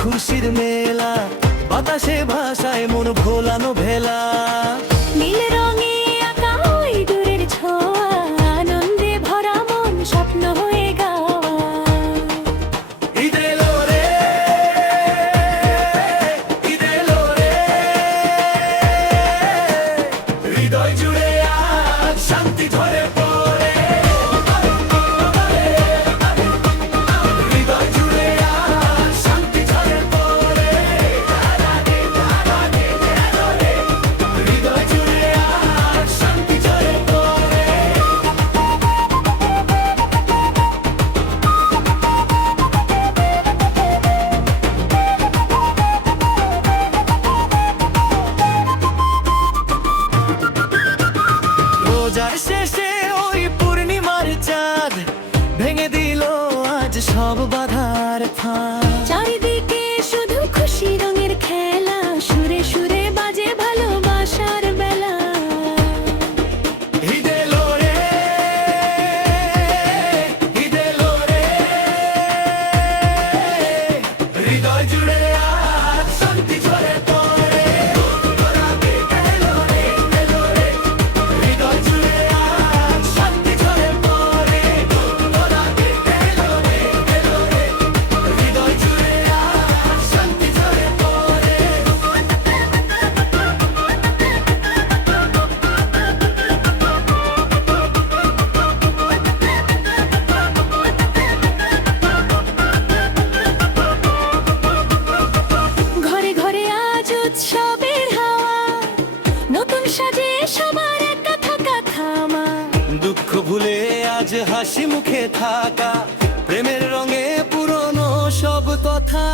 খুশির মেলা, বাতাসে ভাষায় মন ভোলানো ভেলা। নীল রঙে আঁকা ওই দূরের ছোঁয়া, আনন্দে ভরা মন স্বপ্ন হয়ে গাওয়া। ঈদ এলো রে, ঈদ এলো রে, হৃদয় জুড়ে আজ শান্তি ঝরে পড়ে। হৃদয় জুড়ে আজ শান্তি ঝরে পড়ে। হৃদয় জুড়ে আজ শান্তি ঝরে পড়ে। রোজার শেষে ওই পূর্ণিমার চাঁদ ভেঙে দিল আজ সব বাধার ফাঁদ। চারিদিকে শুধু খুশি রঙের খেলা, সুরে সুরে বাজে ভালোবাসার বেলা। ঈদ এলো রে, ঈদ এলো রে, হৃদয় জুড়ে আজ শান্তি ঝরে পড়ে। হৃদয় জুড়ে আজ শান্তি ঝরে পড়ে। হৃদয় জুড়ে আজ শান্তি ঝরে পড়ে। ঘরে ঘরে আজ উৎসবের হাওয়া, নতুন সাজে সবার একা থাকা থামা। দুঃখ ভুলে আজ হাসি মুখে থাকা, প্রেমের রঙে পুরনো সব কথা।